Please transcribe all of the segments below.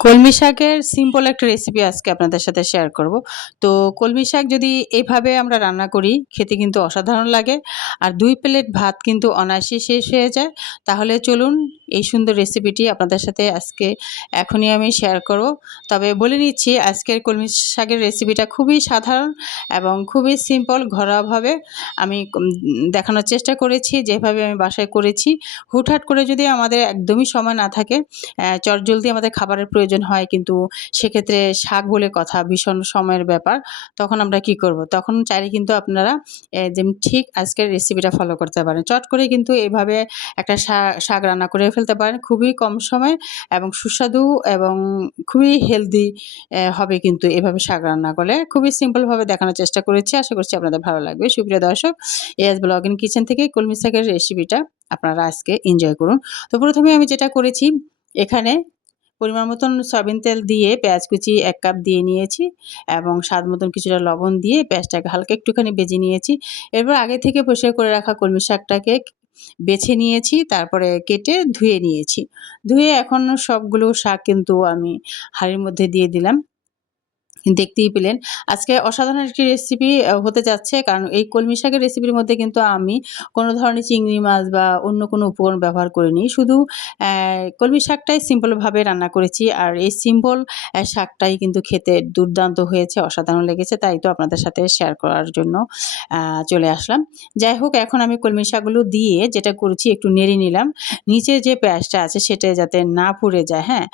কলমি শাকের সিম্পল একটা রেসিপি আজকে আপনাদের সাথে শেয়ার করব। তো কলমি শাক যদি এভাবে আমরা রান্না করি খেতে কিন্তু অসাধারণ লাগে, আর ২ প্লেট ভাত কিন্তু অনায়াসে শেষ হয়ে যায়। তাহলে চলুন এই সুন্দর রেসিপিটি আপনাদের সাথে আজকে এখনই আমি শেয়ার করব। তবে বলে নিচ্ছি আজকের কলমি শাকের রেসিপিটা খুবই সাধারণ এবং খুবই সিম্পল, ঘরোয়াভাবে আমি দেখানোর চেষ্টা করেছি যেভাবে আমি বাসায় করেছি। হুটহাট করে যদি আমাদের একদমই সময় না থাকে, চটজলদি আমাদের খাবারের প্রয়োজন হয়, কিন্তু সেক্ষেত্রে শাক বলে কথা ভীষণ সময়ের ব্যাপার। তখন আমরা কি করব? তখন চাইলে কিন্তু আপনারা যেমন ঠিক আজকের রেসিপিটা ফলো করতে পারেন। চট করে কিন্তু এভাবে একটা শাক রান্না করে ফেলতে পারেন খুবই কম সময়ে, এবং সুস্বাদু এবং খুবই হেলদি হবে কিন্তু এভাবে শাক রান্না করলে। খুবই সিম্পলভাবে দেখানোর চেষ্টা করেছি। আশা করছি আপনাদের ভালো লাগবে। সুপ্রিয় দর্শক, এএস ব্লগ ইন কিচেন থেকে কলমি শাকের রেসিপিটা আপনারা আজকে এনজয় করুন। তো প্রথমে আমি যেটা করেছি, এখানে পরিমাণ মতন সয়াবিন তেল দিয়ে পেঁয়াজ কুচি ১ কাপ দিয়ে নিয়েছি এবং স্বাদ মতন কিছুটা লবণ দিয়ে পেঁয়াজটাকে হালকা একটুখানি ভেজে নিয়েছি। এরপর আগে থেকে পরিষ্কার করে রাখা কলমি শাকটাকে বেছে নিয়েছি, তারপরে কেটে ধুয়ে নিয়েছি। ধুয়ে এখন সবগুলো শাক কিন্তু আমি হাঁড়ির মধ্যে দিয়ে দিলাম। দেখতেই পেলেন আজকে অসাধারণ একটি রেসিপি হতে যাচ্ছে, কারণ এই কলমি শাকের রেসিপির মধ্যে কিন্তু আমি কোনো ধরনের চিংড়ি মাছ বা অন্য কোনো উপকরণ ব্যবহার করিনি। শুধু কলমি শাকটাই সিম্পলভাবে রান্না করেছি, আর এই সিম্পল শাকটাই কিন্তু খেতে দুর্দান্ত হয়েছে, অসাধারণ লেগেছে। তাই তো আপনাদের সাথে শেয়ার করার জন্য চলে আসলাম। যাই হোক, এখন আমি কলমি শাকগুলো দিয়ে যেটা করেছি, একটু নেড়ে নিলাম। নিচে যে পেঁয়াজটা আছে সেটা যাতে না পুড়ে যায়, হ্যাঁ?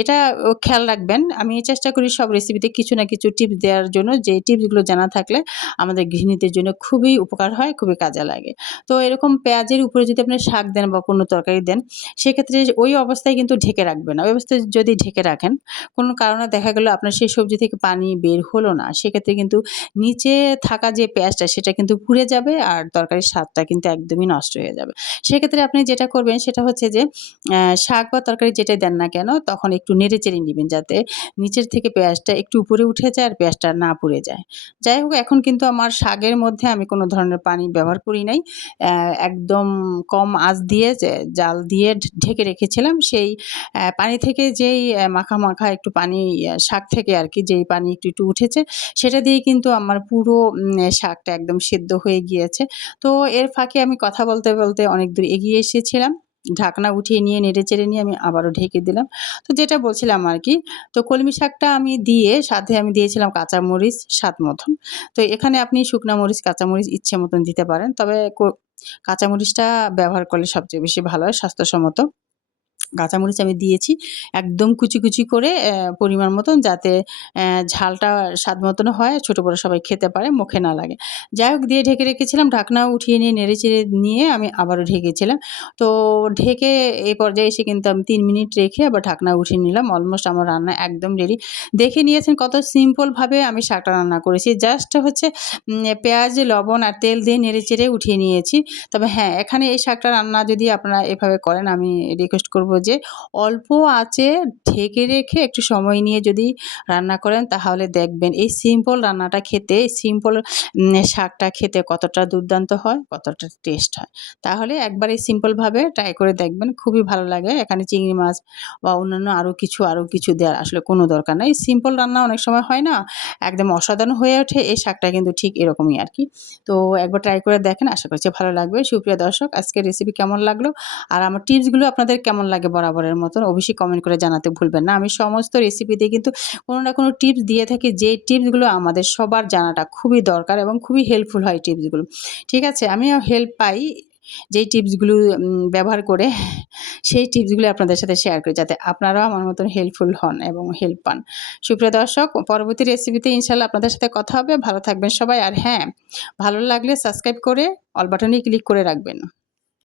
এটা খেয়াল রাখবেন। আমি চেষ্টা করি সব রেসিপিতে কিছু না কিছু টিপস দেওয়ার জন্য, যে টিপসগুলো জানা থাকলে আমাদের গৃহিণীদের জন্য খুবই উপকার হয়, খুবই কাজে লাগে। তো এরকম পেঁয়াজের উপরে যদি আপনি শাক দেন বা কোনো তরকারি দেন, সেক্ষেত্রে ওই অবস্থায় কিন্তু ঢেকে রাখবেন না। ওই অবস্থায় যদি ঢেকে রাখেন, কোনো কারণে দেখা গেল আপনার সেই সবজি থেকে পানি বের হলো না, সেক্ষেত্রে কিন্তু নিচে থাকা যে পেঁয়াজটা সেটা কিন্তু পুড়ে যাবে, আর তরকারির স্বাদটা কিন্তু একদমই নষ্ট হয়ে যাবে। সেক্ষেত্রে আপনি যেটা করবেন সেটা হচ্ছে যে শাক বা তরকারি যেটাই দেন না কেন, তখন একটু নেড়ে-চেড়ে নিবেন যাতে নিচের থেকে পেঁয়াজটা একটু উপরে উঠে যায় আর পেঁয়াজটা না পুড়ে যায়। যাই হোক, এখন কিন্তু আমার শাকের মধ্যে আমি কোনো ধরনের পানি ব্যবহার করি নাই। একদম কম আঁচ দিয়ে জাল দিয়ে ঢেকে রেখেছিলাম। সেই পানি থেকে যেই মাখা একটু পানি, শাক থেকে আরকি যেই পানি একটু উঠেছে, সেটা দিয়েই কিন্তু আমার পুরো শাকটা একদম সেদ্ধ হয়ে গিয়েছে। তো এর ফাঁকে আমি কথা বলতে অনেক দূর এগিয়ে এসেছিলাম। ঢাকনা উঠিয়ে নিয়ে নেড়ে-চেড়ে নিয়ে আমি আবারও ঢেকে দিলাম। তো যেটা বলছিলাম আরকি, তো কলমি শাকটা আমি দিয়ে সাথে আমি দিয়েছিলাম কাঁচামরিচ স্বাদ মতন। তো এখানে আপনি শুকনা মরিচ, কাঁচামরিচ ইচ্ছে মতন দিতে পারেন। তবে কাঁচামরিচটা ব্যবহার করলে সবচেয়ে বেশি ভালো হয়, স্বাস্থ্যসম্মত। কাঁচামরিচ আমি দিয়েছি একদম কুচি করে, পরিমাণ মতন, যাতে ঝালটা স্বাদ মতন হয়, ছোট বড় সবাই খেতে পারে, মুখে না লাগে। যাই হোক, দিয়ে ঢেকে রেখেছিলাম। ঢাকনা উঠিয়ে নিয়ে নেড়েচেড়ে নিয়ে আমি আবারও ঢেকেছিলাম। তো ঢেকে এই পর্যায়ে এসে কিন্তু আমি ৩ মিনিট রেখে আবার ঢাকনা উঠিয়ে নিলাম। অলমোস্ট আমার রান্না একদম রেডি। দেখে নিয়েছেন কত সিম্পলভাবে আমি শাকটা রান্না করেছি। জাস্ট হচ্ছে পেঁয়াজ, লবণ আর তেল দিয়ে নেড়েচেড়ে উঠিয়ে নিয়েছি। তবে হ্যাঁ, এখানে এই শাকটা রান্না যদি আপনারা এভাবে করেন, আমি রিকোয়েস্ট করব যে অল্প আঁচে ঢেকে রেখে একটু সময় নিয়ে যদি রান্না করেন, তাহলে দেখবেন এই সিম্পল রান্নাটা খেতে, সিম্পল শাকটা খেতে কতটা দুর্দান্ত হয়, কতটা টেস্ট হয়। তাহলে একবার এই সিম্পলভাবে ট্রাই করে দেখবেন, খুবই ভালো লাগে। এখানে চিংড়ি মাছ বা অন্যান্য আরও কিছু দেওয়ার আসলে কোনো দরকার নাই। সিম্পল রান্না অনেক সময় হয় না? একদম অসাধারণ হয়ে ওঠে। এই শাকটা কিন্তু ঠিক এরকমই আরকি। তো একবার ট্রাই করে দেখেন, আশা করছি ভালো লাগবে। সুপ্রিয় দর্শক, আজকের রেসিপি কেমন লাগলো? আর আমার টিপসগুলো আপনাদের কেমন লাগে বরাবরের মতন অবশ্যই কমেন্ট করে জানাতে ভুলবেন না। আমি সমস্ত রেসিপিতে কিন্তু কোনো না কোনো টিপস দিয়ে থাকি, যে টিপসগুলো আমাদের সবার জানাটা খুবই দরকার এবং খুবই হেল্পফুল হয় টিপসগুলো। ঠিক আছে? আমিও হেল্প পাই যেই টিপসগুলো ব্যবহার করে, সেই টিপসগুলো আপনাদের সাথে শেয়ার করি, যাতে আপনারাও আমার মতন হেল্পফুল হন এবং হেল্প পান। সুপ্রিয় দর্শক, পরবর্তী রেসিপিতে ইনশাআল্লাহ আপনাদের সাথে কথা হবে। ভালো থাকবেন সবাই। আর হ্যাঁ, ভালো লাগলে সাবস্ক্রাইব করে অল বাটনে ক্লিক করে রাখবেন।